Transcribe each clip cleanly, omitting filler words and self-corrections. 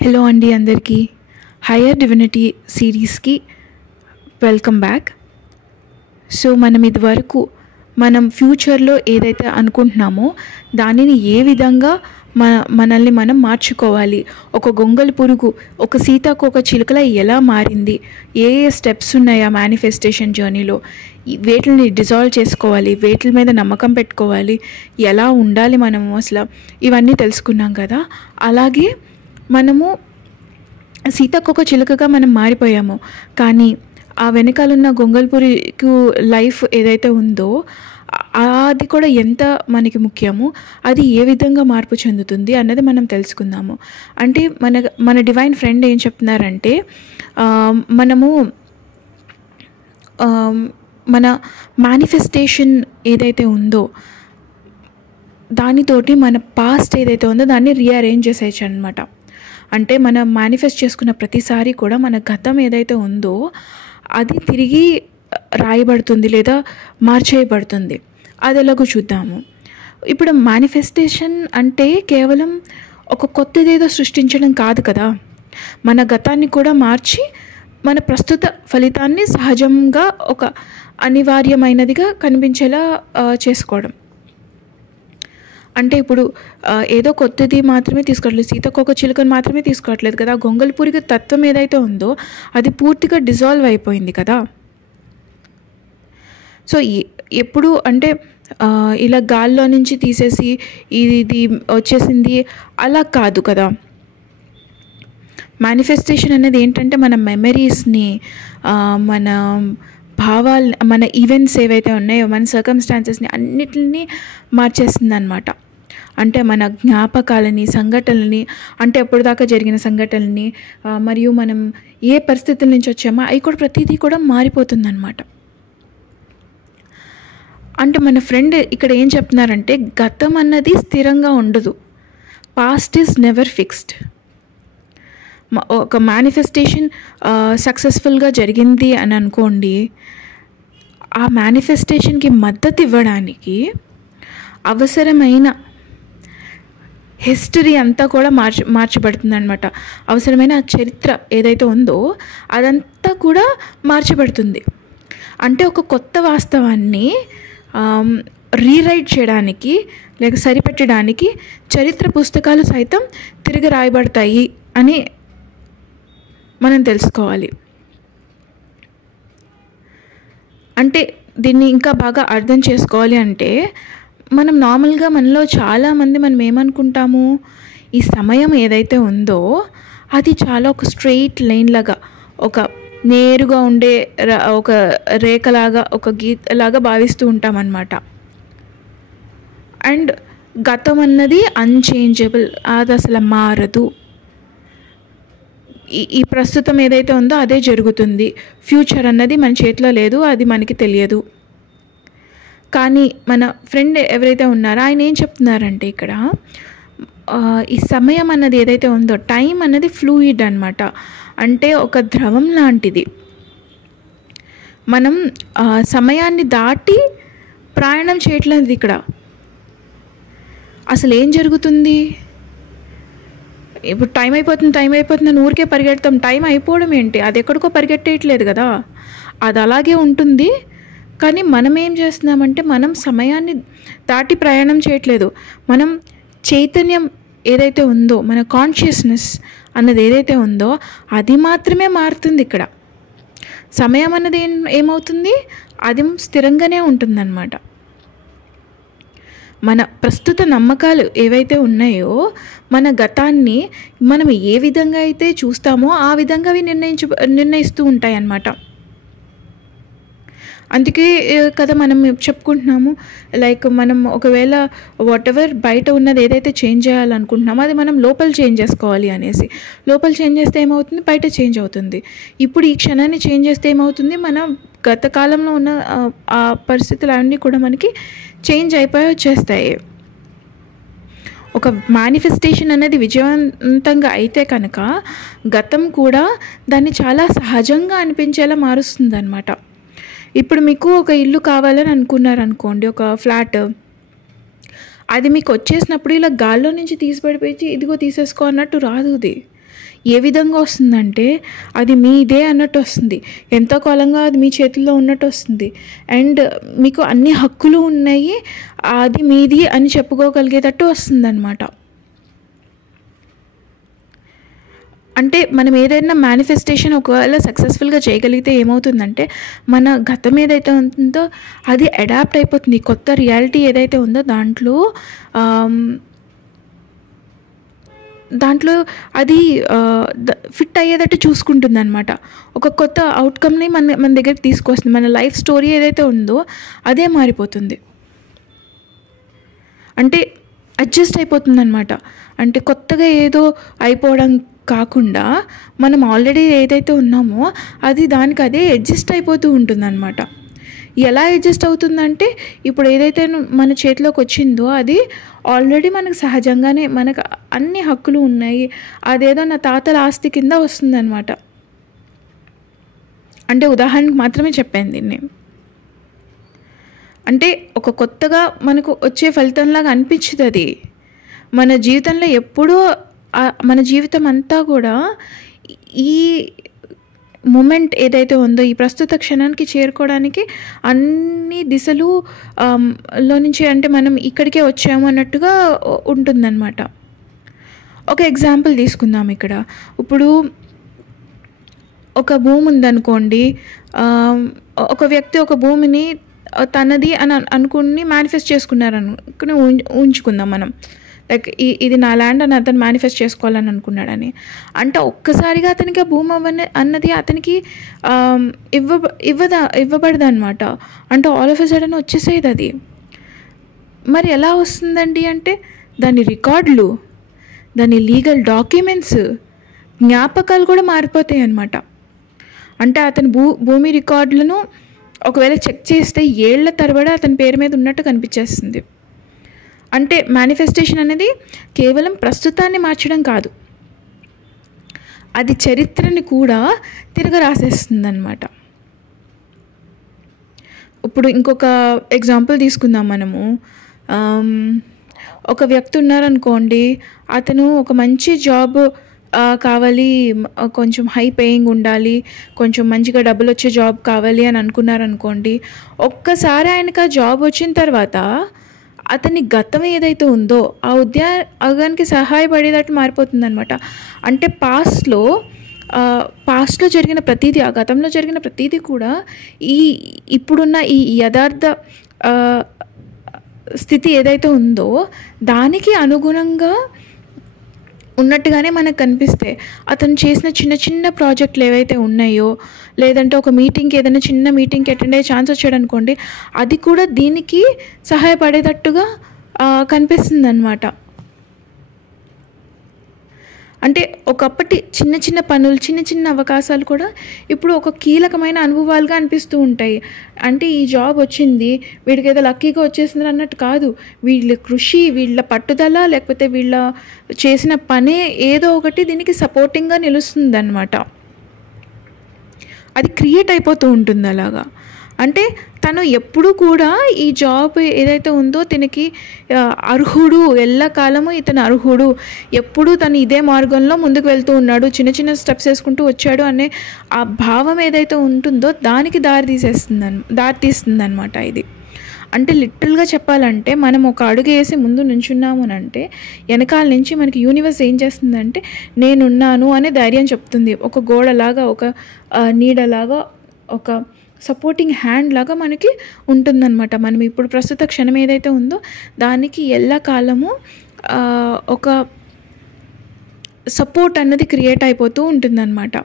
Hello అండి అందరికీ higher divinity సిరీస్కి వెల్కమ్ బ్యాక్. సో మనం ఇదివరకు ఫ్యూచర్లో ఏదైతే అనుకుంటున్నామో దానిని ఏ విధంగా మనల్ని మనం మార్చుకోవాలి, ఒక గొంగళి పురుగు ఒక సీతాకోక చిలుకలా ఎలా మారింది, ఏ స్టెప్స్ ఉన్నాయి ఆ మేనిఫెస్టేషన్ జర్నీలో, వేటిని డిజాల్వ్ చేసుకోవాలి, వేటి మీద నమ్మకం పెట్టుకోవాలి, ఎలా ఉండాలి మనము అసలు, ఇవన్నీ తెలుసుకున్నాం కదా. అలాగే మనము సీతాకోక చిలుకగా మనం మారిపోయాము, కానీ ఆ వెనకాలన్న గొంగల్పురికి లైఫ్ ఏదైతే ఉందో అది కూడా ఎంత మనకి ముఖ్యము, అది ఏ విధంగా మార్పు చెందుతుంది అన్నది మనం తెలుసుకుందాము. అంటే మన డివైన్ ఫ్రెండ్ ఏం చెప్తున్నారంటే, మనము మన మేనిఫెస్టేషన్ ఏదైతే ఉందో దానితోటి మన పాస్ట్ ఏదైతే ఉందో దాన్ని రీఅరేంజ్ చేసేయచ్చు అనమాట. అంటే మనం మేనిఫెస్ట్ చేసుకున్న ప్రతిసారి కూడా మన గతం ఏదైతే ఉందో అది తిరిగి రాయబడుతుంది లేదా మార్చేయబడుతుంది. అది ఎలాగో చూద్దాము. ఇప్పుడు మేనిఫెస్టేషన్ అంటే కేవలం ఒక కొత్తదేదో సృష్టించడం కాదు కదా, మన గతాన్ని కూడా మార్చి మన ప్రస్తుత ఫలితాన్ని సహజంగా ఒక అనివార్యమైనదిగా కనిపించేలా చేసుకోవడం. అంటే ఇప్పుడు ఏదో కొత్తది మాత్రమే తీసుకోవట్లేదు, సీతాకోక చిలుకను మాత్రమే తీసుకోవట్లేదు కదా, గొంగళిపురికి తత్వం ఏదైతే ఉందో అది పూర్తిగా డిజాల్వ్ అయిపోయింది కదా. సో ఎప్పుడు అంటే ఇలా గాల్లో నుంచి తీసేసి ఇది వచ్చేసింది అలా కాదు కదా. మేనిఫెస్టేషన్ అనేది ఏంటంటే మన మెమరీస్ని, మన భావాలు, మన ఈవెంట్స్ ఏవైతే ఉన్నాయో, మన సర్కమ్స్టాన్సెస్ని అన్నిటిని మార్చేస్తుంది అనమాట. అంటే మన జ్ఞాపకాలని, సంఘటనలని, అంటే ఎప్పటిదాకా జరిగిన సంఘటనలని, మరియు మనం ఏ పరిస్థితుల నుంచి వచ్చామో అవి కూడా ప్రతిదీ కూడా మారిపోతుంది అనమాట. అంటే మన ఫ్రెండ్ ఇక్కడ ఏం చెప్తున్నారంటే, గతం అన్నది స్థిరంగా ఉండదు, పాస్ట్ ఈజ్ నెవర్ ఫిక్స్డ్. ఒక మేనిఫెస్టేషన్ సక్సెస్ఫుల్గా జరిగింది అని అనుకోండి, ఆ మేనిఫెస్టేషన్కి మద్దతు ఇవ్వడానికి అవసరమైన హిస్టరీ అంతా కూడా మార్చబడుతుంది అనమాట. అవసరమైన చరిత్ర ఏదైతే ఉందో అదంతా కూడా మార్చబడుతుంది. అంటే ఒక కొత్త వాస్తవాన్ని రీరైట్ చేయడానికి లేక సరిపెట్టడానికి చరిత్ర పుస్తకాలు సైతం తిరిగి రాయబడతాయి అని మనం తెలుసుకోవాలి. అంటే దీన్ని ఇంకా బాగా అర్థం చేసుకోవాలి అంటే, మనం నార్మల్గా మనలో చాలామంది మనం ఏమనుకుంటాము, ఈ సమయం ఏదైతే ఉందో అది చాలా ఒక స్ట్రెయిట్ లైన్ లాగా, ఒక నేరుగా ఉండే ఒక రేఖలాగా, ఒక గీతలాగా భావిస్తూ ఉంటామన్నమాట. అండ్ గతం అన్నది అన్చేంజబుల్, అది అసలు మారదు. ఈ ప్రస్తుతం ఏదైతే ఉందో అదే జరుగుతుంది, ఫ్యూచర్ అన్నది మన చేతిలో లేదు, అది మనకి తెలియదు. కానీ మన ఫ్రెండ్ ఎవరైతే ఉన్నారో ఆయన ఏం చెప్తున్నారంటే, ఇక్కడ ఈ సమయం అన్నది ఏదైతే ఉందో, టైం అన్నది ఫ్లూయిడ్ అనమాట. అంటే ఒక ద్రవం లాంటిది. మనం సమయాన్ని దాటి ప్రయాణం చేయట్లేదు. ఇక్కడ అసలు ఏం జరుగుతుంది, ఇప్పుడు టైం అయిపోతుంది అని ఊరికే పరిగెడతాం. టైం అయిపోవడం ఏంటి, అది ఎక్కడికో పరిగెట్టేయట్లేదు కదా, అది అలాగే ఉంటుంది. కానీ మనం ఏం చేస్తున్నామంటే, మనం సమయాన్ని దాటి ప్రయాణం చేయట్లేదు. మనం చైతన్యం ఏదైతే ఉందో, మన కాన్షియస్నెస్ అన్నది ఏదైతే ఉందో అది మాత్రమే మారుతుంది. ఇక్కడ సమయం అన్నది ఏమవుతుంది, అది స్థిరంగానే ఉంటుందన్నమాట. మన ప్రస్తుత నమ్మకాలు ఏవైతే ఉన్నాయో, మన గతాన్ని మనం ఏ విధంగా అయితే చూస్తామో ఆ విధంగా అవి నిర్ణయిస్తూ ఉంటాయి అన్నమాట. అందుకే కదా మనం చెప్పుకుంటున్నాము, లైక్ మనం ఒకవేళ వాట్ ఎవర్ బయట ఉన్నది ఏదైతే చేంజ్ చేయాలనుకుంటున్నామో అది మనం లోపల చేంజ్ చేసుకోవాలి అనేసి. లోపల చేంజ్ చేస్తే ఏమవుతుంది, బయట చేంజ్ అవుతుంది. ఇప్పుడు ఈ క్షణాన్ని చేంజ్ చేస్తే ఏమవుతుంది, మన గత కాలంలో ఉన్న ఆ పరిస్థితులు అన్నీ కూడా మనకి చేంజ్ అయిపోయి వచ్చేస్తాయి. ఒక మేనిఫెస్టేషన్ అనేది విజయవంతంగా అయితే కనుక గతం కూడా దాన్ని చాలా సహజంగా అనిపించేలా మారుస్తుంది అనమాట. ఇప్పుడు మీకు ఒక ఇల్లు కావాలని అనుకున్నారనుకోండి, ఒక ఫ్లాట్, అది మీకు వచ్చేసినప్పుడు ఇలా గాల్లో నుంచి తీసి పడిపోయి ఇదిగో తీసేసుకో అన్నట్టు రాదు. ఏ విధంగా వస్తుందంటే అది మీదే అన్నట్టు వస్తుంది, ఎంతో కాలంగా అది మీ చేతుల్లో ఉన్నట్టు వస్తుంది. అండ్ మీకు అన్ని హక్కులు ఉన్నాయి, అది మీది అని చెప్పుకోగలిగేటట్టు వస్తుందన్నమాట. అంటే మనం ఏదైనా మేనిఫెస్టేషన్ ఒకవేళ సక్సెస్ఫుల్గా చేయగలిగితే ఏమవుతుందంటే మన గతం ఏదైతే ఉంటుందో అది అడాప్ట్ అయిపోతుంది. కొత్త రియాలిటీ ఏదైతే ఉందో దాంట్లో అది ఫిట్ అయ్యేటట్టు చూసుకుంటుంది అనమాట. ఒక కొత్త అవుట్కమ్ని మన దగ్గరికి తీసుకొస్తుంది. మన లైఫ్ స్టోరీ ఏదైతే ఉందో అదే మారిపోతుంది, అంటే అడ్జస్ట్ అయిపోతుంది అనమాట. అంటే కొత్తగా ఏదో అయిపోవడం కాకుండా మనం ఆల్రెడీ ఏదైతే ఉన్నామో అది దానికి అదే అడ్జస్ట్ అయిపోతూ ఉంటుందన్నమాట. ఎలా అడ్జస్ట్ అవుతుందంటే ఇప్పుడు ఏదైతే మన చేతిలోకి వచ్చిందో అది ఆల్రెడీ మనకు సహజంగానే మనకు అన్ని హక్కులు ఉన్నాయి, అదేదో నా తాతల ఆస్తి కింద వస్తుందన్నమాట. అంటే ఉదాహరణకు మాత్రమే చెప్పాను దీన్ని. అంటే ఒక కొత్తగా మనకు వచ్చే ఫలితంలాగా అనిపించదు అది. మన జీవితంలో ఎప్పుడూ మన జీవితం అంతా కూడా ఈ మూమెంట్ ఏదైతే ఉందో ఈ ప్రస్తుత క్షణానికి చేరుకోవడానికి అన్ని దిశలు లో నుంచి అంటే మనం ఇక్కడికే వచ్చాము అన్నట్టుగా ఉంటుందన్నమాట. ఒక ఎగ్జాంపుల్ తీసుకుందాం. ఇక్కడ ఇప్పుడు ఒక భూమి ఉందనుకోండి, ఒక వ్యక్తి ఒక భూమిని తనది అని అనుకుని మేనిఫెస్ట్ చేసుకున్నారనుకుని ఉంచుకుందాం మనం. లైక్ ఇది నా ల్యాండ్ అని అతను మేనిఫెస్ట్ చేసుకోవాలని అనుకున్నాడని. అంటే ఒక్కసారిగా అతనికి ఆ భూమి అన్నది అతనికి ఇవ్వబడదు అనమాట. అంటే ఆల్ ఆఫ్ ఎ సడన్ వచ్చేసేది అది. మరి ఎలా వస్తుందండి అంటే దాని రికార్డులు, దాని లీగల్ డాక్యుమెంట్స్, జ్ఞాపకాలు కూడా మారిపోతాయి అన్నమాట. అంటే అతని భూమి రికార్డులను ఒకవేళ చెక్ చేస్తే ఏళ్ల తరబడి అతని పేరు మీద ఉన్నట్టు కనిపించేస్తుంది. అంటే మేనిఫెస్టేషన్ అనేది కేవలం ప్రస్తుతాన్ని మార్చడం కాదు, అది చరిత్రని కూడా తిరగ రాసేస్తుంది అన్నమాట. ఇప్పుడు ఇంకొక ఎగ్జాంపుల్ తీసుకుందాం మనము. ఒక వ్యక్తి ఉన్నారనుకోండి, అతను ఒక మంచి జాబ్ కావాలి, కొంచెం హై పేయింగ్ ఉండాలి, కొంచెం మంచిగా డబ్బులు వచ్చే జాబ్ కావాలి అని అనుకున్నారనుకోండి. ఒక్కసారి ఆయనకు ఆ జాబ్ వచ్చిన తర్వాత అతని గతం ఏదైతే ఉందో ఆ ఉద్యోగానికి సహాయపడేటట్టు మారిపోతుంది అనమాట. అంటే పాస్ట్లో జరిగిన ప్రతిదీ, ఆ గతంలో జరిగిన ప్రతిదీ కూడా ఇప్పుడున్న ఈ యథార్థ స్థితి ఏదైతే ఉందో దానికి అనుగుణంగా ఉన్నట్టుగానే మనకు కనిపిస్తే అతను చేసిన చిన్న చిన్న ప్రాజెక్టులు ఏవైతే ఉన్నాయో, లేదంటే ఒక మీటింగ్కి ఏదైనా చిన్న మీటింగ్కి అటెండ్ అయ్యే ఛాన్స్ వచ్చాడు అనుకోండి, అది కూడా దీనికి సహాయపడేటట్టుగా కనిపిస్తుంది అన్నమాట. అంటే ఒకప్పటి చిన్న చిన్న పనులు, చిన్న చిన్న అవకాశాలు కూడా ఇప్పుడు ఒక కీలకమైన అనుభవాలుగా అనిపిస్తూ ఉంటాయి. అంటే ఈ జాబ్ వచ్చింది, వీడికి ఏదో లక్కీగా వచ్చేసింది అన్నట్టు కాదు. వీళ్ళ కృషి, వీళ్ళ పట్టుదల, లేకపోతే వీళ్ళ చేసిన పనే ఏదో ఒకటి దీనికి సపోర్టింగ్గా నిలుస్తుంది అన్నమాట. అది క్రియేట్ అయిపోతూ ఉంటుంది అలాగా. అంటే తను ఎప్పుడు కూడా ఈ జాబ్ ఏదైతే ఉందో దీనికి అర్హుడు, ఎల్లకాలము ఇతను అర్హుడు, ఎప్పుడు తను ఇదే మార్గంలో ముందుకు వెళ్తూ ఉన్నాడు, చిన్న చిన్న స్టెప్స్ వేసుకుంటూ వచ్చాడు అనే ఆ భావం ఏదైతే ఉంటుందో దానికి దారితీస్తుంది అనమాట ఇది. అంటే లిటరల్గా చెప్పాలంటే మనం ఒక అడుగు వేసి ముందు నుంచున్నాము అని అంటే వెనకాల నుంచి మనకి యూనివర్స్ ఏం చేస్తుందంటే నేనున్నాను అనే ధైర్యం చెప్తుంది. ఒక గోడలాగా, ఒక నీడలాగా, ఒక సపోర్టింగ్ హ్యాండ్ లాగా మనకి ఉంటుందన్నమాట. మనం ఇప్పుడు ప్రస్తుత క్షణం ఏదైతే ఉందో దానికి ఎల్లకాలము ఒక సపోర్ట్ అన్నది క్రియేట్ అయిపోతూ ఉంటుందన్నమాట.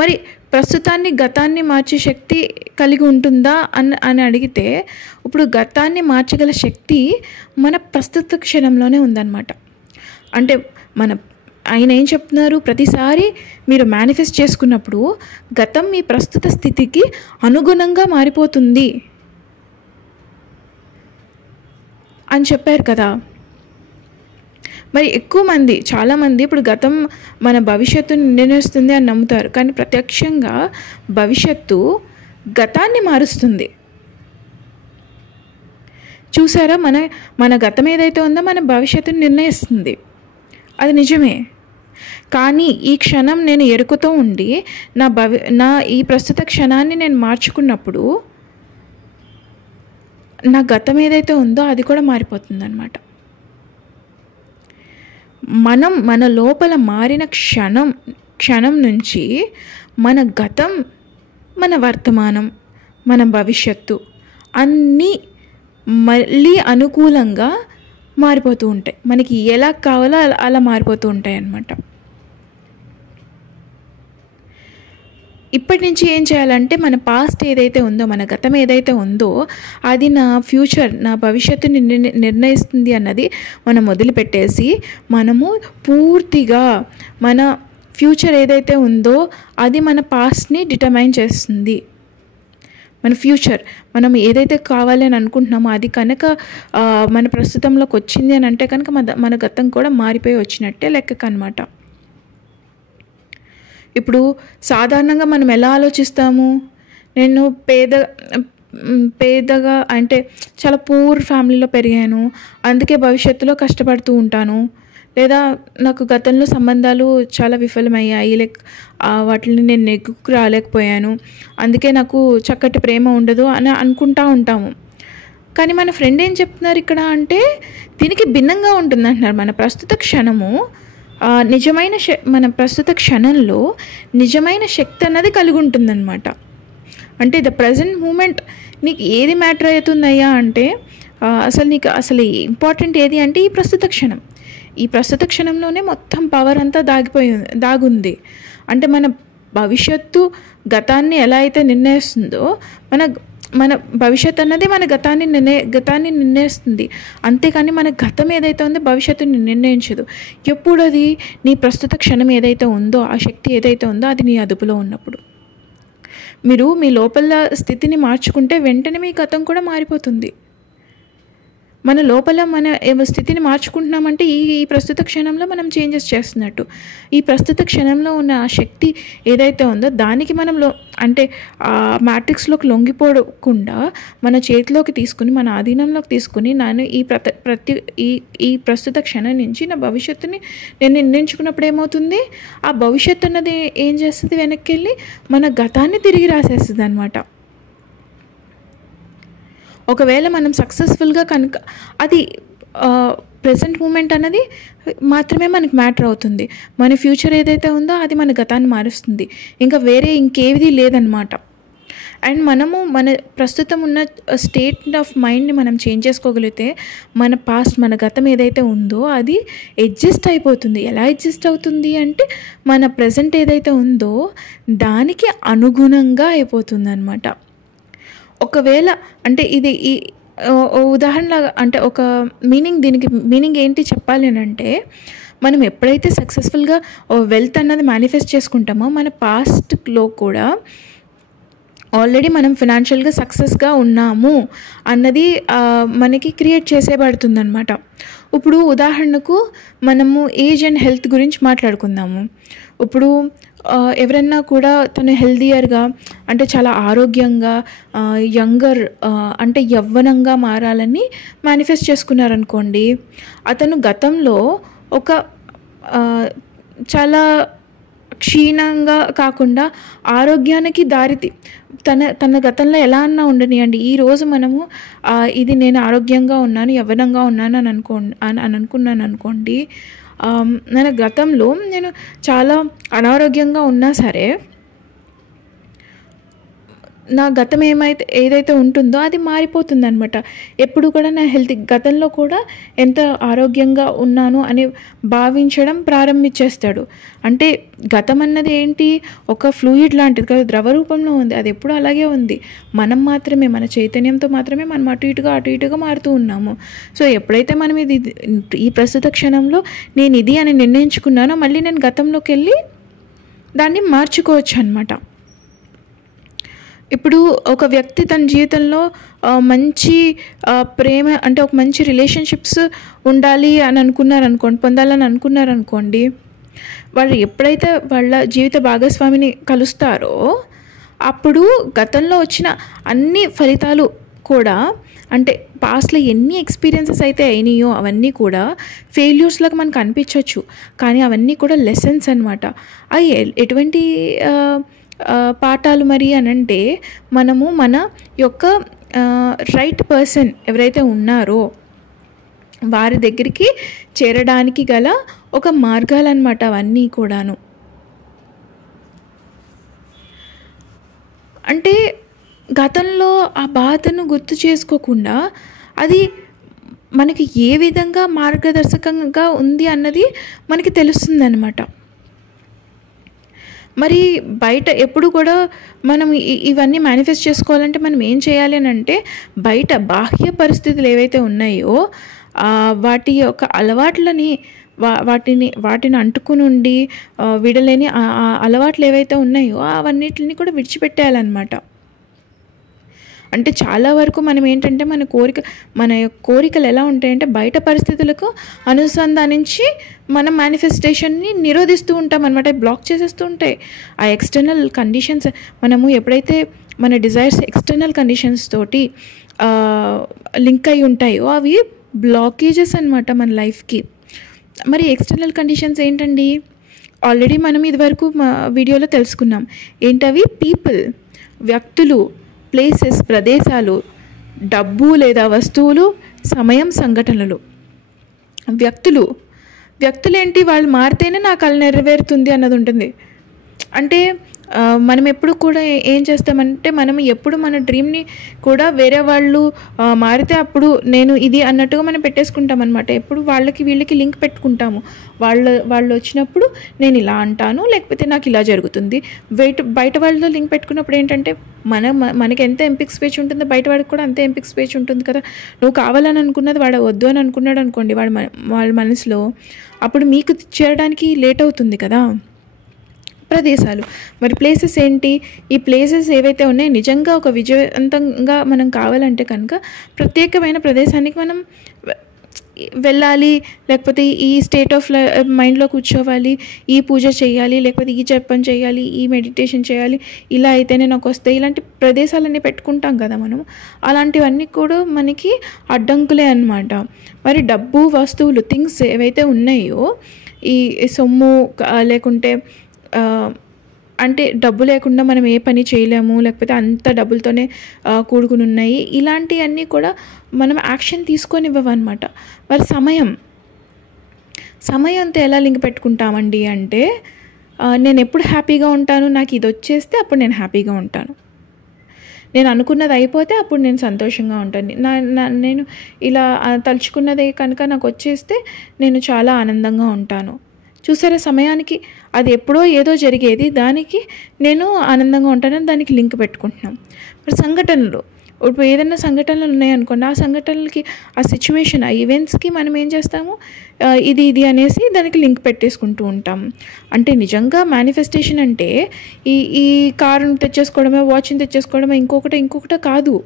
మరి ప్రస్తుతాన్ని గతాన్ని మార్చే శక్తి కలిగి ఉంటుందా అని అడిగితే ఇప్పుడు గతాన్ని మార్చగల శక్తి మన ప్రస్తుత క్షణంలోనే ఉందన్నమాట. అంటే ఆయన ఏం చెప్తున్నారు, ప్రతిసారి మీరు మేనిఫెస్ట్ చేసుకున్నప్పుడు గతం మీ ప్రస్తుత స్థితికి అనుగుణంగా మారిపోతుంది అని చెప్పారు కదా. మరి చాలామంది ఇప్పుడు గతం మన భవిష్యత్తుని నిర్ణయిస్తుంది అని నమ్ముతారు, కానీ ప్రత్యక్షంగా భవిష్యత్తు గతాన్ని మారుస్తుంది. చూసారా, మన గతం ఏదైతే ఉందో మన భవిష్యత్తుని నిర్ణయిస్తుంది. అది నిజమే. కానీ ఈ క్షణం నేను ఎరుకుతో ఉండి నా ఈ ప్రస్తుత క్షణాన్ని నేను మార్చుకున్నప్పుడు నా గతం ఏదైతే ఉందో అది కూడా మారిపోతుంది అన్నమాట. మనం మన లోపల మారిన క్షణం నుంచి మన గతం, మన వర్తమానం, మన భవిష్యత్తు అన్నీ మళ్ళీ అనుకూలంగా మారిపోతూ ఉంటాయి. మనకి ఎలా కావాలో అలా మారిపోతూ ఉంటాయి అన్నమాట. ఇప్పటి నుంచి ఏం చేయాలంటే మన పాస్ట్ ఏదైతే ఉందో, మన గతం ఏదైతే ఉందో అది నా ఫ్యూచర్, నా భవిష్యత్తుని నిర్ణయిస్తుంది అన్నది మనం వదిలిపెట్టేసి మనము పూర్తిగా మన ఫ్యూచర్ ఏదైతే ఉందో అది మన పాస్ట్ని డిటర్మైన్ చేస్తుంది. మన ఫ్యూచర్ మనం ఏదైతే కావాలి అని అనుకుంటున్నామో అది కనుక మన ప్రస్తుతంలోకి వచ్చింది అని అంటే కనుక మన గతం కూడా మారిపోయి వచ్చినట్టే లెక్కకు అనమాట. ఇప్పుడు సాధారణంగా మనం ఎలా ఆలోచిస్తాము, నేను పేదగా అంటే చాలా పూర్ ఫ్యామిలీలో పెరిగాను, అందుకే భవిష్యత్తులో కష్టపడుతూ ఉంటాను, లేదా నాకు గతంలో సంబంధాలు చాలా విఫలమయ్యాయి, వాటిని నేను నెగ్గుకు రాలేకపోయాను, అందుకే నాకు చక్కటి ప్రేమ ఉండదు అని అనుకుంటూ ఉంటాము. కానీ మన ఫ్రెండ్ ఏం చెప్తున్నారు ఇక్కడ అంటే దీనికి భిన్నంగా ఉంటుంది అంటున్నారు. మన ప్రస్తుత క్షణము మన ప్రస్తుత క్షణంలో నిజమైన శక్తి అన్నది కలిగి ఉంటుందన్నమాట. అంటే ద ప్రజెంట్ మూమెంట్ నీకు ఏది మ్యాటర్ అవుతుందయ్యా అంటే అసలు ఇంపార్టెంట్ ఏది అంటే ఈ ప్రస్తుత క్షణంలోనే మొత్తం పవర్ అంతా దాగుంది. అంటే మన భవిష్యత్తు గతాన్ని ఎలా అయితే నిర్ణయిస్తుందో మన భవిష్యత్తు అన్నది మన గతాన్ని నిర్ణయిస్తుంది. అంతేకాని మన గతం ఏదైతే ఉందో భవిష్యత్తుని నిర్ణయించదు. ఎప్పుడు అది నీ ప్రస్తుత క్షణం ఏదైతే ఉందో, ఆ శక్తి ఏదైతే ఉందో అది నీ అదుపులో ఉన్నప్పుడు. మీరు మీ లోపల స్థితిని మార్చుకుంటే వెంటనే మీ గతం కూడా మారిపోతుంది. మన లోపల మన స్థితిని మార్చుకుంటున్నామంటే ఈ ప్రస్తుత క్షణంలో మనం చేంజెస్ చేస్తున్నట్టు. ఈ ప్రస్తుత క్షణంలో ఉన్న ఆ శక్తి ఏదైతే ఉందో దానికి మనం అంటే మ్యాట్రిక్స్లోకి లొంగిపోకుండా మన చేతిలోకి తీసుకుని, మన ఆధీనంలోకి తీసుకుని నేను ఈ ప్రస్తుత క్షణం నుంచి నా భవిష్యత్తుని నేను నిర్ణయించుకున్నప్పుడు ఏమవుతుంది, ఆ భవిష్యత్తు అన్నది ఏం చేస్తుంది, వెనక్కి వెళ్ళి మన గతాన్ని తిరిగి రాసేస్తుంది అన్నమాట. ఒకవేళ మనం సక్సెస్ఫుల్గా కనుక అది ప్రెజెంట్ మూమెంట్ అన్నది మాత్రమే మనకు మ్యాటర్ అవుతుంది. మన ఫ్యూచర్ ఏదైతే ఉందో అది మన గతాన్ని మారుస్తుంది. ఇంకా వేరే ఇంకేది లేదనమాట. అండ్ మనము మన ప్రస్తుతం ఉన్న స్టేట్ ఆఫ్ మైండ్ని మనం చేంజ్ చేసుకోగలిగితే మన గతం ఏదైతే ఉందో అది అడ్జస్ట్ అయిపోతుంది. ఎలా అడ్జస్ట్ అవుతుంది అంటే మన ప్రజెంట్ ఏదైతే ఉందో దానికి అనుగుణంగా అయిపోతుంది అనమాట. ఒకవేళ అంటే ఇది ఉదాహరణలాగా అంటే ఒక దీనికి మీనింగ్ ఏంటి చెప్పాలి అని అంటే మనం ఎప్పుడైతే సక్సెస్ఫుల్గా వెల్త్ అన్నది మేనిఫెస్ట్ చేసుకుంటామో మన పాస్ట్లో కూడా ఆల్రెడీ మనం ఫినాన్షియల్గా సక్సెస్గా ఉన్నాము అన్నది మనకి క్రియేట్ చేసేబడుతుంది అనమాట. ఇప్పుడు ఉదాహరణకు మనము ఏజ్ అండ్ హెల్త్ గురించి మాట్లాడుకుందాము. ఇప్పుడు ఎవరన్నా కూడా తను హెల్దియర్గా అంటే చాలా ఆరోగ్యంగా యంగర్ అంటే యవ్వనంగా మారాలని మేనిఫెస్ట్ చేసుకున్నారనుకోండి, అతను గతంలో ఒక చాలా క్షీణంగా కాకుండా ఆరోగ్యానికి తన గతంలో ఎలా అన్నా ఉండనియండి, ఈరోజు మనము ఇది నేను ఆరోగ్యంగా ఉన్నాను, యవ్వనంగా ఉన్నాను అని అనుకున్నాను అనుకోండి, నేను గతంలో నేను చాలా అనారోగ్యంగా ఉన్నా సరే నా గతం ఏదైతే ఉంటుందో అది మారిపోతుంది అనమాట. ఎప్పుడు కూడా నా గతంలో కూడా ఎంత ఆరోగ్యంగా ఉన్నాను అని భావించడం ప్రారంభించేస్తాడు. అంటే గతం అన్నది ఏంటి, ఒక ఫ్లూయిడ్ లాంటిది కదా, ద్రవ రూపంలో ఉంది, అది ఎప్పుడు అలాగే ఉంది. మనం మాత్రమే మన చైతన్యంతో మాత్రమే మనం అటు ఇటుగా మారుతూ ఉన్నాము. సో ఎప్పుడైతే మనం ఈ ప్రస్తుత క్షణంలో నేను ఇది అని నిర్ణయించుకున్నానో మళ్ళీ నేను గతంలోకి వెళ్ళి దాన్ని మార్చుకోవచ్చు అనమాట. ఇప్పుడు ఒక వ్యక్తి తన జీవితంలో మంచి ప్రేమ అంటే ఒక మంచి రిలేషన్షిప్స్ ఉండాలి అని పొందాలని అనుకున్నారనుకోండి, వాళ్ళు ఎప్పుడైతే వాళ్ళ జీవిత భాగస్వామిని కలుస్తారో అప్పుడు గతంలో వచ్చిన అన్ని ఫలితాలు కూడా అంటే పాస్ట్లో ఎన్ని ఎక్స్పీరియన్సెస్ అయితే అయినాయో అవన్నీ కూడా ఫెయిల్యూర్స్లాగా మనకు అనిపించవచ్చు, కానీ అవన్నీ కూడా లెసన్స్ అనమాట. అవి ఎటువంటి పాఠాలు మరి అనంటే, మనము మన యొక్క రైట్ పర్సన్ ఎవరైతే ఉన్నారో వారి దగ్గరికి చేరడానికి గల ఒక మార్గాలన్నమాట అవన్నీ కూడాను. అంటే గతంలో ఆ బాధను గుర్తు చేసుకోకుండా అది మనకి ఏ విధంగా మార్గదర్శకంగా ఉంది అన్నది మనకి తెలుస్తుందన్నమాట. మరి బయట ఎప్పుడు కూడా మనం ఇవన్నీ మేనిఫెస్ట్ చేసుకోవాలంటే మనం ఏం చేయాలి అని అంటే, బయట బాహ్య పరిస్థితులు ఏవైతే ఉన్నాయో వాటి యొక్క అలవాట్లని వాటిని అంటుకుని ఉండి విడలేని అలవాట్లు ఏవైతే ఉన్నాయో అవన్నిటిని కూడా విడిచిపెట్టేయాలన్నమాట. అంటే చాలా వరకు మనం ఏంటంటే మన కోరికలు ఎలా ఉంటాయంటే బయట పరిస్థితులకు అనుసంధానించి మనం మేనిఫెస్టేషన్ని నిరోధిస్తూ ఉంటాం అనమాట, బ్లాక్ చేసేస్తూ ఉంటాయి. ఆ ఎక్స్టర్నల్ కండిషన్స్ మనము ఎప్పుడైతే మన డిజైర్స్ ఎక్స్టర్నల్ కండిషన్స్ తోటి లింక్ అయి ఉంటాయో అవి బ్లాకేజెస్ అనమాట మన లైఫ్కి. మరి ఎక్స్టర్నల్ కండిషన్స్ ఏంటండి? ఆల్రెడీ మనం ఇదివరకు వీడియోలో తెలుసుకున్నాం. ఏంటవి? పీపుల్, వ్యక్తులు, ప్లేసెస్, ప్రదేశాలు, డబ్బు లేదా వస్తువులు, సమయం, సంఘటనలు. వ్యక్తులు ఏంటి? వాళ్ళు మారితేనే నాకు అలా నెరవేరుతుంది అన్నది ఉంటుంది. అంటే మనం ఎప్పుడు కూడా ఏం చేస్తామంటే, మనం ఎప్పుడు మన డ్రీమ్ని కూడా వేరే వాళ్ళు మారితే అప్పుడు నేను ఇది అన్నట్టుగా మనం పెట్టేసుకుంటాం అనమాట. ఎప్పుడు వీళ్ళకి లింక్ పెట్టుకుంటాము. వాళ్ళు వచ్చినప్పుడు నేను ఇలా అంటాను, లేకపోతే నాకు ఇలా జరుగుతుంది. బయట వాళ్ళతో లింక్ పెట్టుకున్నప్పుడు ఏంటంటే మనకి ఎంత ఎంపిక్ స్పేస్ ఉంటుందో బయట వాడికి కూడా అంతే ఎంపిక్ స్పేస్ ఉంటుంది కదా. నువ్వు కావాలని అనుకున్నది వాడు వద్దు అని అనుకున్నాడు అనుకోండి వాళ్ళ మనసులో, అప్పుడు మీకు చేరడానికి లేట్ అవుతుంది కదా. ప్రదేశాలు, మరి ప్లేసెస్ ఏంటి? ఈ ప్లేసెస్ ఏవైతే ఉన్నాయో నిజంగా ఒక విజయవంతంగా మనం కావాలంటే కనుక ప్రత్యేకమైన ప్రదేశానికి మనం వెళ్ళాలి, లేకపోతే ఈ స్టేట్ ఆఫ్ మైండ్లో కూర్చోవాలి, ఈ పూజ చేయాలి, లేకపోతే ఈ జపం చేయాలి, ఈ మెడిటేషన్ చేయాలి, ఇలా అయితేనే నాకు వస్తాయి, ఇలాంటి ప్రదేశాలన్నీ పెట్టుకుంటాం కదా మనం. అలాంటివన్నీ కూడా మనకి అడ్డంకులే అన్నమాట. మరి డబ్బు, వస్తువులు, థింగ్స్ ఏవైతే ఉన్నాయో, ఈ సొమ్ము లేకుంటే అంటే డబ్బు లేకుండా మనం ఏ పని చేయలేము, లేకపోతే అంత డబ్బులతోనే కూడుకుని ఉన్నాయి, ఇలాంటివన్నీ కూడా మనం యాక్షన్ తీసుకొని ఇవ్వవన్నమాట. మరి సమయంతో ఎలా లింక్ పెట్టుకుంటామండి అంటే, నేను ఎప్పుడు హ్యాపీగా ఉంటాను, నాకు ఇది వచ్చేస్తే అప్పుడు నేను హ్యాపీగా ఉంటాను, నేను అనుకున్నది అయిపోతే అప్పుడు నేను సంతోషంగా ఉంటాను, నేను ఇలా తలుచుకున్నదే కనుక నాకు వచ్చేస్తే నేను చాలా ఆనందంగా ఉంటాను. చూసారా, సమయానికి అది ఎప్పుడో ఏదో జరిగేది, దానికి నేను ఆనందంగా ఉంటానని దానికి లింక్ పెట్టుకుంటున్నాం. మరి సంఘటనలు, ఇప్పుడు ఏదైనా సంఘటనలు ఉన్నాయనుకోండి, ఆ సంఘటనలకి, ఆ సిచ్యువేషన్, ఆ ఈవెంట్స్కి మనం ఏం చేస్తాము, ఇది అనేసి దానికి లింక్ పెట్టేసుకుంటూ ఉంటాం. అంటే నిజంగా మేనిఫెస్టేషన్ అంటే ఈ కారుని తెచ్చేసుకోవడమే, వాచ్ని తెచ్చేసుకోవడమే, ఇంకొకటి కాదు.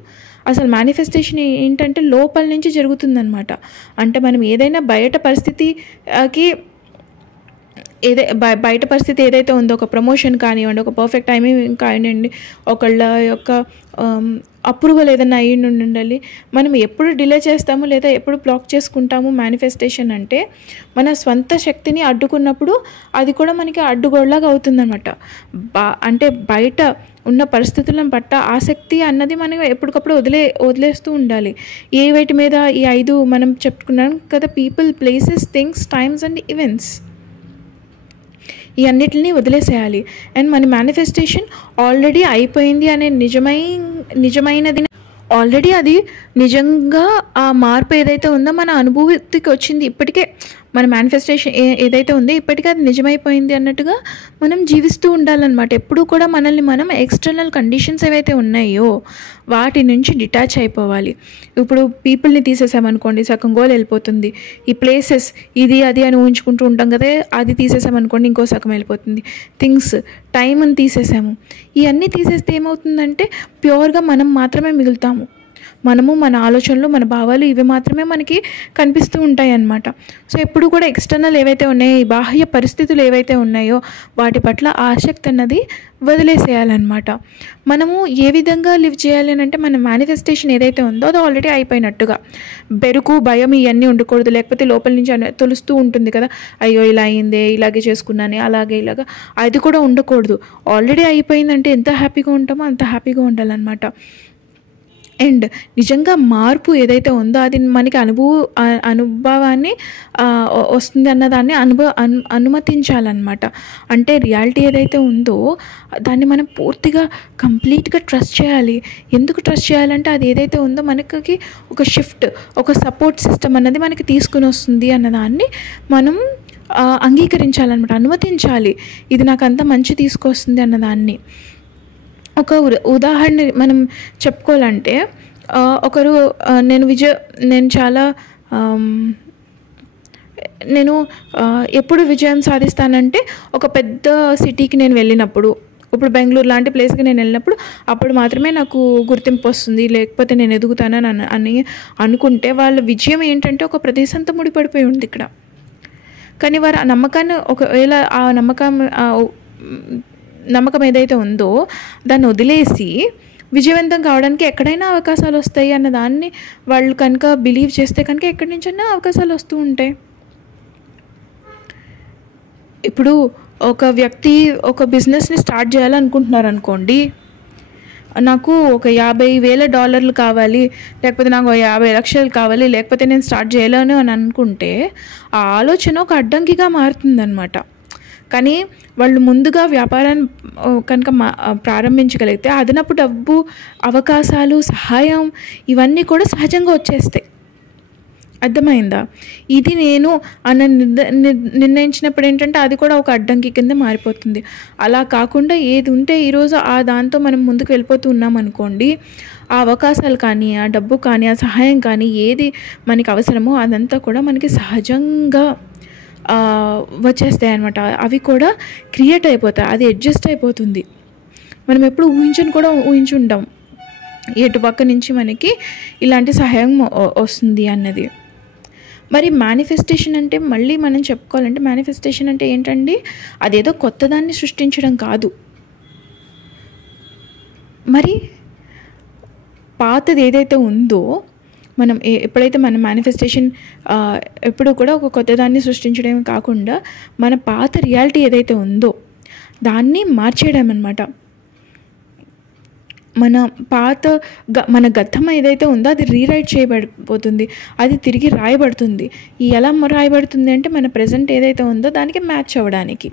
అసలు మేనిఫెస్టేషన్ ఏంటంటే లోపల నుంచి జరుగుతుందన్నమాట. అంటే మనం ఏదైనా బయట పరిస్థితికి బయట పరిస్థితి ఏదైతే ఉందో, ఒక ప్రమోషన్ కానివ్వండి, ఒక పర్ఫెక్ట్ టైమింగ్ కానివ్వండి, ఒకళ్ళ యొక్క అప్రూవల్ ఏదైనా అయ్యి ఉండాలి, మనం ఎప్పుడు డిలే చేస్తాము లేదా ఎప్పుడు బ్లాక్ చేసుకుంటాము మేనిఫెస్టేషన్ అంటే, మన స్వంత శక్తిని అడ్డుకున్నప్పుడు అది కూడా మనకి అడ్డుగోడలాగా అవుతుందన్నమాట. అంటే బయట ఉన్న పరిస్థితులను పట్ల ఆసక్తి అన్నది మనం ఎప్పటికప్పుడు వదిలేస్తూ ఉండాలి. వీటి మీద ఈ 5 మనం చెప్పుకున్నాం కదా, people, places, things, times and events, ఈ అన్నిటిని వదిలేసేయాలి. అండ్ మన మేనిఫెస్టేషన్ ఆల్రెడీ అయిపోయింది అనే నిజమైనది, ఆల్రెడీ అది నిజంగా ఆ మార్పు ఏదైతే ఉందో మన అనుభూతికి వచ్చింది, ఇప్పటికే మన మేనిఫెస్టేషన్ ఏదైతే ఉందో ఇప్పటికే అది నిజమైపోయింది అన్నట్టుగా మనం జీవిస్తూ ఉండాలన్నమాట. ఎప్పుడూ కూడా మనల్ని మనం ఎక్స్టర్నల్ కండిషన్స్ ఏవైతే ఉన్నాయో వాటి నుంచి డిటాచ్ అయిపోవాలి. ఇప్పుడు పీపుల్ని తీసేసామనుకోండి, సగం గోల్ వెళ్ళిపోతుంది. ఈ ప్లేసెస్ ఇది అది అని ఊహించుకుంటూ ఉంటాం కదా, అది తీసేసామనుకోండి ఇంకో సగం వెళ్ళిపోతుంది. థింగ్స్, టైంని తీసేసాము. ఇవన్నీ తీసేస్తే ఏమవుతుందంటే ప్యూర్గా మనం మాత్రమే మిగులుతాము. మనము మన ఆలోచనలు, మన భావాలు ఇవి మాత్రమే మనకి కనిపిస్తూ ఉంటాయి అన్నమాట. సో ఎప్పుడు కూడా ఎక్స్టర్నల్ ఏవైతే ఉన్నాయో, ఈ బాహ్య పరిస్థితులు ఏవైతే ఉన్నాయో వాటి పట్ల ఆసక్తి అన్నది వదిలేసేయాలన్నమాట. మనము ఏ విధంగా లివ్ చేయాలి అని అంటే, మన మేనిఫెస్టేషన్ ఏదైతే ఉందో అది ఆల్రెడీ అయిపోయినట్టుగా. బెరుకు, భయం ఇవన్నీ ఉండకూడదు. లేకపోతే లోపల నుంచి తెలుస్తూ ఉంటుంది కదా, అయ్యో ఇలా అయిందే, ఇలాగే చేసుకున్నానే, అలాగే ఇలాగా, అది కూడా ఉండకూడదు. ఆల్రెడీ అయిపోయిందంటే ఎంత హ్యాపీగా ఉంటామో అంత హ్యాపీగా ఉండాలన్నమాట. అండ్ నిజంగా మార్పు ఏదైతే ఉందో అది మనకి అనుభవాన్ని వస్తుంది అన్నదాన్ని అనుమతించాలన్నమాట. అంటే రియాలిటీ ఏదైతే ఉందో దాన్ని మనం పూర్తిగా కంప్లీట్గా ట్రస్ట్ చేయాలి. ఎందుకు ట్రస్ట్ చేయాలంటే, అది ఏదైతే ఉందో మనకి ఒక షిఫ్ట్, ఒక సపోర్ట్ సిస్టమ్ అన్నది మనకి తీసుకుని వస్తుంది అన్నదాన్ని మనం అంగీకరించాలన్నమాట, అనుమతించాలి. ఇది నాకు అంత మంచి తీసుకొస్తుంది అన్నదాన్ని. ఒక ఉదాహరణ మనం చెప్పుకోవాలంటే, ఒకరు నేను ఎప్పుడు విజయం సాధిస్తానంటే, ఒక పెద్ద సిటీకి నేను వెళ్ళినప్పుడు, ఇప్పుడు బెంగళూరు లాంటి ప్లేస్కి నేను వెళ్ళినప్పుడు అప్పుడు మాత్రమే నాకు గుర్తింపు వస్తుంది, లేకపోతే నేను ఎదుగుతానని అని అనుకుంటే, వాళ్ళ విజయం ఏంటంటే ఒక ప్రదేశంతో ముడిపడిపోయి ఉంది ఇక్కడ. కానీ వారు ఆ నమ్మకాన్ని, ఒకవేళ ఆ నమ్మకం ఏదైతే ఉందో దాన్ని వదిలేసి విజయవంతం కావడానికి ఎక్కడైనా అవకాశాలు వస్తాయి అన్న దాన్ని వాళ్ళు కనుక బిలీవ్ చేస్తే కనుక ఎక్కడి నుంచైనా అవకాశాలు వస్తూ ఉంటాయి. ఇప్పుడు ఒక వ్యక్తి ఒక బిజినెస్ని స్టార్ట్ చేయాలనుకుంటున్నారు అనుకోండి, నాకు ఒక $50,000 కావాలి, లేకపోతే నాకు 50 లక్షలు కావాలి, లేకపోతే నేను స్టార్ట్ చేయలేను అని అనుకుంటే ఆ ఆలోచన ఒక అడ్డంకిగా మారుతుందన్నమాట. కానీ వాళ్ళు ముందుగా వ్యాపారాన్ని కనుక ప్రారంభించగలిగితే అదనపు డబ్బు, అవకాశాలు, సహాయం ఇవన్నీ కూడా సహజంగా వచ్చేస్తాయి. అర్థమైందా? ఇది నేను నిర్ణయించినప్పుడు ఏంటంటే అది కూడా ఒక అడ్డంకి కింద మారిపోతుంది. అలా కాకుండా ఏది ఉంటే ఈరోజు ఆ దాంతో మనం ముందుకు వెళ్ళిపోతూ ఉన్నాం అనుకోండి, ఆ అవకాశాలు కానీ, ఆ డబ్బు కానీ, ఆ సహాయం కానీ ఏది మనకి అవసరమో అదంతా కూడా మనకి సహజంగా వచ్చేస్తాయి అన్నమాట. అవి కూడా క్రియేట్ అయిపోతాయి, అది అడ్జస్ట్ అయిపోతుంది. మనం ఎప్పుడు ఊహించి ఉంటాం ఎటుపక్క నుంచి మనకి ఇలాంటి సహాయం వస్తుంది అన్నది. మరి మేనిఫెస్టేషన్ అంటే మళ్ళీ మనం చెప్పుకోవాలంటే, మేనిఫెస్టేషన్ అంటే ఏంటండి, అదేదో కొత్తదాన్ని సృష్టించడం కాదు. మరి పాతది ఏదైతే ఉందో, మనం ఎప్పుడైతే మన మేనిఫెస్టేషన్ ఎప్పుడు కూడా ఒక కొత్తదాన్ని సృష్టించడం కాకుండా మన పాత రియాలిటీ ఏదైతే ఉందో దాన్ని మార్చేయడం అన్నమాట. మన గతం ఏదైతే ఉందో అది రీరైట్ చేయబడిపోతుంది, అది తిరిగి రాయబడుతుంది. ఎలా రాయబడుతుంది అంటే, మన ప్రజెంట్ ఏదైతే ఉందో దానికి మ్యాచ్ అవ్వడానికి.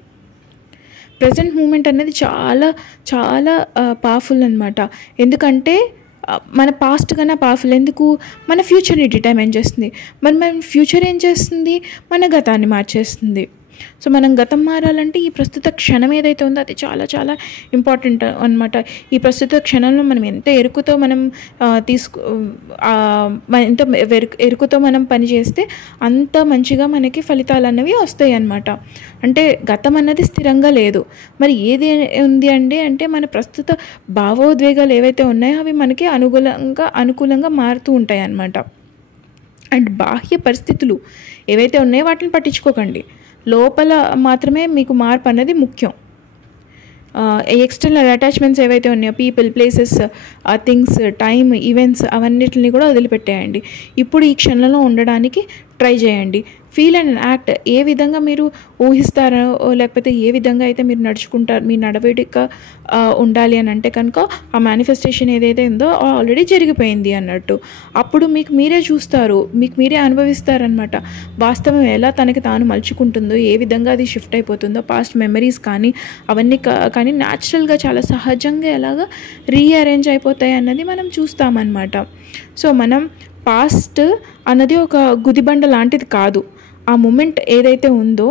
ప్రజెంట్ మూమెంట్ అనేది చాలా చాలా పవర్ఫుల్ అన్నమాట. ఎందుకంటే మన పాస్ట్ కన్నా పవర్ఫుల్. ఎందుకు? మన ఫ్యూచర్ని డిటర్మైన్ చేస్తుంది. మన ఫ్యూచర్ ఏం చేస్తుంది? మన గతాన్ని మార్చేస్తుంది. సో మనం గతం మారాలంటే ఈ ప్రస్తుత క్షణం ఏదైతే ఉందో అది చాలా చాలా ఇంపార్టెంట్ అన్నమాట. ఈ ప్రస్తుత క్షణంలో మనం ఎంత ఎరుకుతో మనం ఎంత ఎరుకుతో మనం పనిచేస్తే అంత మంచిగా మనకి ఫలితాలు అన్నవి వస్తాయి అన్నమాట. అంటే గతం అన్నది స్థిరంగా లేదు. మరి ఏది ఉంది అంటే మన ప్రస్తుత భావోద్వేగాలు ఏవైతే ఉన్నాయో అవి మనకి అనుకూలంగా మారుతూ ఉంటాయి అన్నమాట. అండ్ బాహ్య పరిస్థితులు ఏవైతే ఉన్నాయో వాటిని పట్టించుకోకండి. లోపల మాత్రమే మీకు మార్పు అనేది ముఖ్యం. ఎక్స్టర్నల్ అటాచ్మెంట్స్ ఏవైతే ఉన్నాయో, people, places, things, time, events అవన్నిటిని కూడా వదిలిపెట్టేయండి. ఇప్పుడు ఈ క్షణంలో ఉండడానికి ట్రై చేయండి. ఫీల్ అండ్ యాక్ట్ ఏ విధంగా మీరు ఊహిస్తారో, లేకపోతే ఏ విధంగా అయితే మీరు నడుచుకుంటారు, మీ నడవడిక ఉండాలి అని అంటే కనుక ఆ మేనిఫెస్టేషన్ ఏదైతే ఉందో ఆల్రెడీ జరిగిపోయింది అన్నట్టు. అప్పుడు మీకు మీరే చూస్తారు, మీకు మీరే అనుభవిస్తారనమాట. వాస్తవం ఎలా తనకి తాను మలుచుకుంటుందో, ఏ విధంగా అది షిఫ్ట్ అయిపోతుందో, పాస్ట్ మెమరీస్ కానీ అవన్నీ కానీ న్యాచురల్గా చాలా సహజంగా ఎలాగా రీఅరేంజ్ అయిపోతాయి అన్నది మనం చూస్తామన్నమాట. సో మనం పాస్ట్ అన్నది ఒక గుదిబండ లాంటిది కాదు. ఆ మూమెంట్ ఏదైతే ఉందో,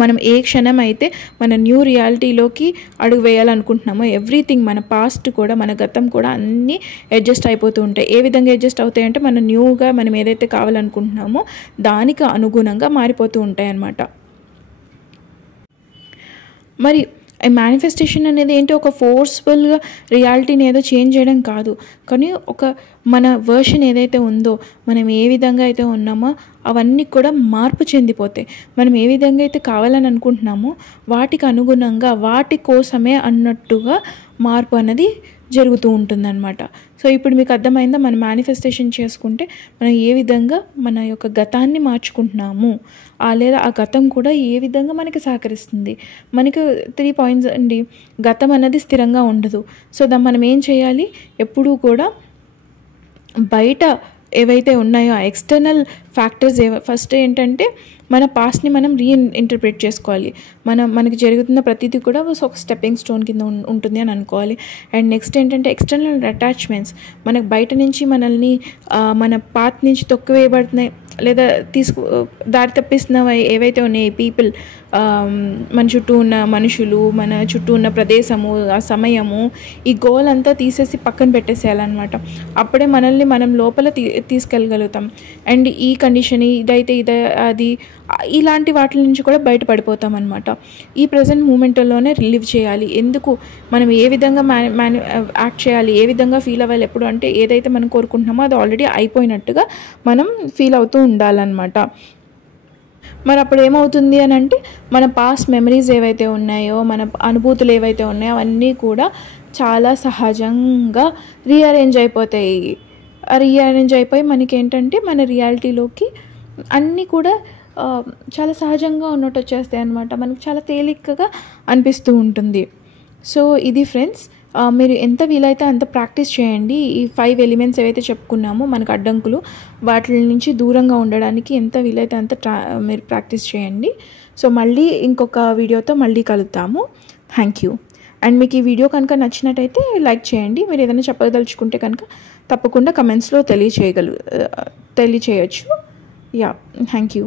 మనం ఏ క్షణం అయితే మన న్యూ రియాలిటీలోకి అడుగు వేయాలనుకుంటున్నామో ఎవ్రీథింగ్, మన పాస్ట్ కూడా మన గతం కూడా అన్నీ అడ్జస్ట్ అయిపోతూ ఉంటాయి. ఏ విధంగా అడ్జస్ట్ అవుతాయి అంటే, మన న్యూగా మనం ఏదైతే కావాలనుకుంటున్నామో దానికి అనుగుణంగా మారిపోతూ ఉంటాయి అన్నమాట. మరి మేనిఫెస్టేషన్ అనేది ఏంటి, ఒక ఫోర్స్ఫుల్గా రియాలిటీని ఏదో చేంజ్ చేయడం కాదు, కానీ ఒక మన వర్షన్ ఏదైతే ఉందో, మనం ఏ విధంగా అయితే ఉన్నామో అవన్నీ కూడా మార్పు చెందిపోతాయి. మనం ఏ విధంగా అయితే కావాలని అనుకుంటున్నామో వాటికి అనుగుణంగా వాటి కోసమే అన్నట్టుగా మార్పు అనేది జరుగుతూ ఉంటుందన్నమాట. సో ఇప్పుడు మీకు అర్థమైందా, మనం మేనిఫెస్టేషన్ చేసుకుంటే మనం ఏ విధంగా మన యొక్క గతాన్ని మార్చుకుంటున్నాము, లేదా ఆ గతం కూడా ఏ విధంగా మనకి సహకరిస్తుంది. మనకు 3 పాయింట్స్ అండి. గతం అన్నది స్థిరంగా ఉండదు. సో మనం ఏం చేయాలి, ఎప్పుడూ కూడా బయట ఏవైతే ఉన్నాయో ఆ ఎక్స్టర్నల్ ఫ్యాక్టర్స్ ఫస్ట్ ఏంటంటే మన పాస్ట్ని మనం ఇంటర్ప్రిట్ చేసుకోవాలి. మనకి జరుగుతున్న ప్రతిదీ కూడా ఒక స్టెప్పింగ్ స్టోన్ కింద ఉంటుంది అని అనుకోవాలి. అండ్ నెక్స్ట్ ఏంటంటే ఎక్స్టర్నల్ అటాచ్మెంట్స్, మనకు బయట నుంచి మనల్ని మన పాత్ నుంచి తొక్కివేయబడుతున్నాయి లేదా దారి తప్పిస్తున్నవి ఏవైతే ఉన్నాయి పీపుల్, మన చుట్టూ ఉన్న మనుషులు, మన చుట్టూ ఉన్న ప్రదేశము, ఆ సమయము, ఈ గోల్ అంతా తీసేసి పక్కన పెట్టేసేయాలన్నమాట. అప్పుడే మనల్ని మనం లోపల తీసుకెళ్ళగలుగుతాం. అండ్ ఈ కండిషన్ ఇదైతే అది ఇలాంటి వాటి నుంచి కూడా బయటపడిపోతాం అనమాట. ఈ ప్రజెంట్ మూమెంట్లోనే లివ్ చేయాలి. ఎందుకు మనం ఏ విధంగా యాక్ట్ చేయాలి, ఏ విధంగా ఫీల్ అవ్వాలి ఎప్పుడు అంటే ఏదైతే మనం కోరుకుంటున్నామో అది ఆల్రెడీ అయిపోయినట్టుగా మనం ఫీల్ అవుతూ ఉండాలన్నమాట. మరి అప్పుడు ఏమవుతుంది అని అంటే మన పాస్ట్ మెమరీస్ ఏవైతే ఉన్నాయో, మన అనుభూతులు ఏవైతే ఉన్నాయో అవన్నీ కూడా చాలా సహజంగా రీఅరేంజ్ అయిపోతాయి. రీఅరేంజ్ అయిపోయి మనకి ఏంటంటే మన రియాలిటీలోకి అన్నీ కూడా చాలా సహజంగా ఉన్నట్టు వచ్చేస్తాయి అన్నమాట. మనకు చాలా తేలికగా అనిపిస్తూ ఉంటుంది. సో ఇది ఫ్రెండ్స్, మీరు ఎంత వీలైతే అంత ప్రాక్టీస్ చేయండి. ఈ 5 ఎలిమెంట్స్ ఏవైతే చెప్పుకున్నామో మనకు అడ్డంకులు, వాటి నుంచి దూరంగా ఉండడానికి ఎంత వీలైతే అంత మీరు ప్రాక్టీస్ చేయండి. సో మళ్ళీ ఇంకొక వీడియోతో మళ్ళీ కలుద్దాము. Thank you. అండ్ మీకు ఈ వీడియో కనుక నచ్చినట్టయితే లైక్ చేయండి. మీరు ఏదైనా చెప్పదలుచుకుంటే కనుక తప్పకుండా కమెంట్స్లో తెలియచేయచ్చు. Yeah, thank you.